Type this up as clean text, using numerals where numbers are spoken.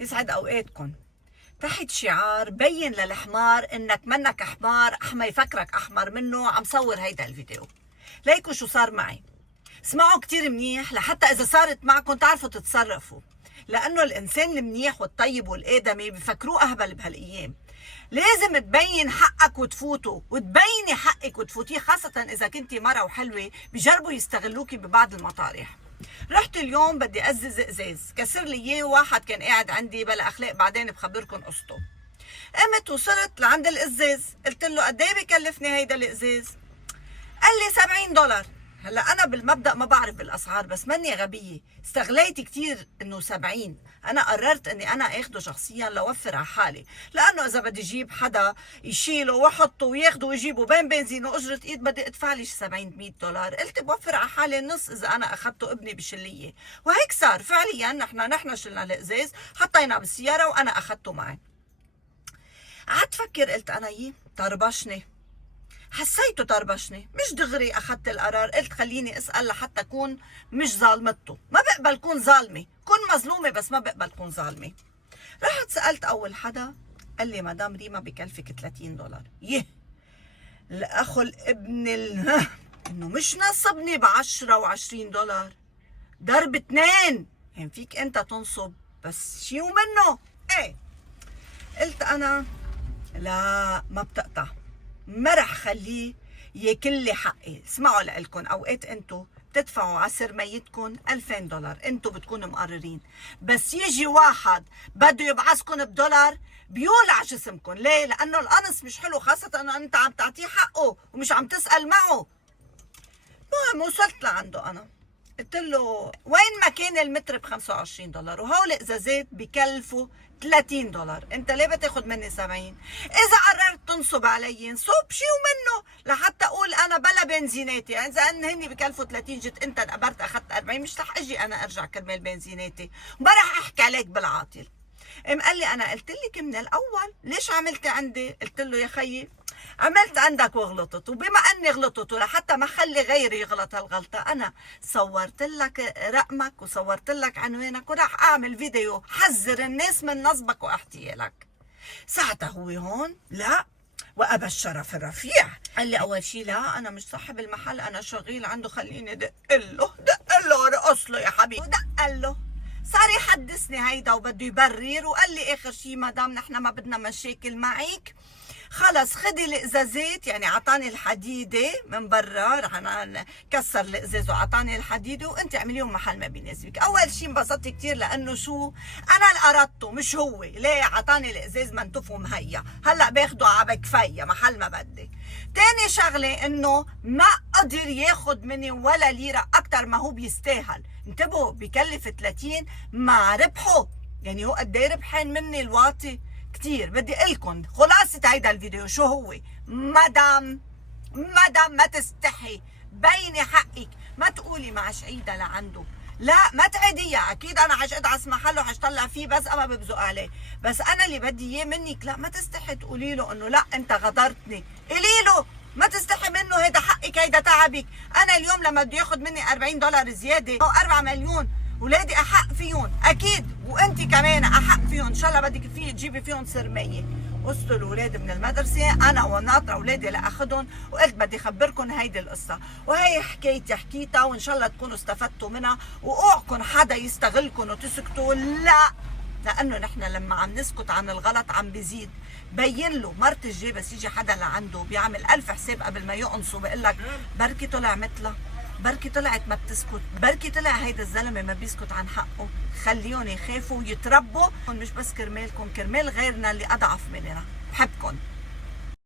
يسعد اوقاتكم. تحت شعار بين للحمار انك منك حمار، احمى يفكرك احمر منه. عم صور هيدا الفيديو ليكوا شو صار معي. اسمعوا كتير منيح لحتى اذا صارت معكم تعرفوا تتصرفوا، لانه الانسان المنيح والطيب والادمي بفكروه اهبل بهالايام. لازم تبين حقك وتفوته، وتبيني حقك وتفوتيه، خاصة إذا كنتي مرة وحلوة بجربوا يستغلوكي ببعض المطارح. رحت اليوم بدي أزز إزاز، كسر لي إياه واحد كان قاعد عندي بلا أخلاق، بعدين بخبركم قصته. قمت وصلت لعند الإزاز، قلت له قد إيه بكلفني هيدا الإزاز؟ قال لي $70. هلا انا بالمبدا ما بعرف بالاسعار، بس ماني غبيه، استغليت كثير انه 70. انا قررت اني انا اخده شخصيا لوفر على حالي، لانه اذا بدي اجيب حدا يشيله واحطه وياخده ويجيبه بين بنزين واجره ايد بدي ادفع لي 70 $100. قلت بوفر على حالي النص اذا انا اخذته ابني بشليه، وهيك صار فعليا. نحن شلنا الازاز حطيناه بالسياره وانا اخذته معي. قعدت فكر، قلت انا طربشني، حسيته طربشني، مش دغري اخذت القرار. قلت خليني اسال لحتى اكون مش ظالمته، ما بقبل كون ظالمه، كون مظلومه بس ما بقبل كون ظالمه. رحت سالت اول حدا، قال لي مدام ريما بكلفك $30. الاخو الابن انه مش نصبني ب10 و20 $، ضرب 2. يعني فيك انت تنصب بس شي ومنه ايه. قلت انا لا، ما بتقطع، ما رح خليه ياكل لي حقي. اسمعوا لإلكن، اوقات انتو بتدفعوا على سرميتكن $2000، انتو بتكونوا مقررين، بس يجي واحد بده يبعثكن $، بيولع جسمكن. ليه؟ لانه القنص مش حلو، خاصة انه انت عم تعطيه حقه ومش عم تسأل معه. المهم وصلت لعنده انا، قلت له وين ما كان المتر ب$25 وهول ازازات بكلفوا $30، انت ليه بتاخد مني 70؟ اذا قررت تنصب علي انصب شي ومنه لحتى اقول انا بلا بنزيناتي. يعني اذا هني بكلفوا 30 جيت انت انقبرت اخذت 40، مش رح اجي انا ارجع كرمال بنزيناتي، وما رح احكي عليك بالعاطل. قال لي انا قلت لك من الاول ليش عملتي عندي؟ قلت له يا خيي عملت عندك وغلطت، وبما اني غلطت ولحتى ما خلي غيري يغلط هالغلطه، انا صورت لك رقمك وصورت لك عنوانك وراح اعمل فيديو حذر الناس من نصبك واحتيالك. ساعتها هو هون لا، وابى الشرف الرفيع، قال لي اول شيء لا انا مش صاحب المحل، انا شغيل عنده، خليني دق له ورقص له يا حبيبي. ودق له، صار يحدثني هيدا وبده يبرر، وقال لي اخر شيء مدام نحن ما بدنا مشاكل معك، خلص خدي الازازات. يعني عطاني الحديده من برا، رح كسر الازاز وعطاني الحديده، وانت اعمليهم محل ما بيناسبك. اول شيء انبسطت كثير لانه شو انا اللي اردته مش هو. ليه؟ عطاني الازاز منتوف ومهيا، هلا باخده على كفايه محل ما بدي. تاني شغله انه ما قدر ياخد مني ولا ليره اكثر ما هو بيستاهل. انتبهوا، بكلف 30 مع ربحه، يعني هو قد ايه ربحان مني الواطي كتير. بدي لكم خلاصة هيدا الفيديو شو هو. مدام ما تستحي بيني حقك، ما تقولي مع شعيدة لعنده، لا ما تعيديها. اكيد انا حشقد على محله وحشطلع فيه بس ما ببزق عليه، بس انا اللي بدي اياه منك لا ما تستحي تقولي له انه لا انت غدرتني. قولي له ما تستحي منه، هيدا حقك، هيدا تعبك. انا اليوم لما بده ياخذ مني $40 زياده او 4 مليون، ولادي احق فيهم اكيد، وانت كمان احق فيهم، ان شاء الله بدك فيه تجيبي فيهم سرميه. وصلوا الاولاد من المدرسه، انا وناطره اولادي لاخذهم، وقلت بدي اخبركم هيدي القصه، وهي حكايتي حكيتها، وان شاء الله تكونوا استفدتوا منها، واوعكم حدا يستغلكم وتسكتوا، لا، لانه نحن لما عم نسكت عن الغلط عم بيزيد. بين له مرت الجاي بس يجي حدا لعنده بيعمل 1000 حساب قبل ما يقنصوا، بقول لك بركي طلع مثلها، بركي طلعت ما بتسكت، بركي طلع هيدا الزلمه ما بيسكت عن حقه. خليهم يخافوا ويتربوا، مش بس كرمالكم، كرمال غيرنا اللي اضعف مننا. بحبكم.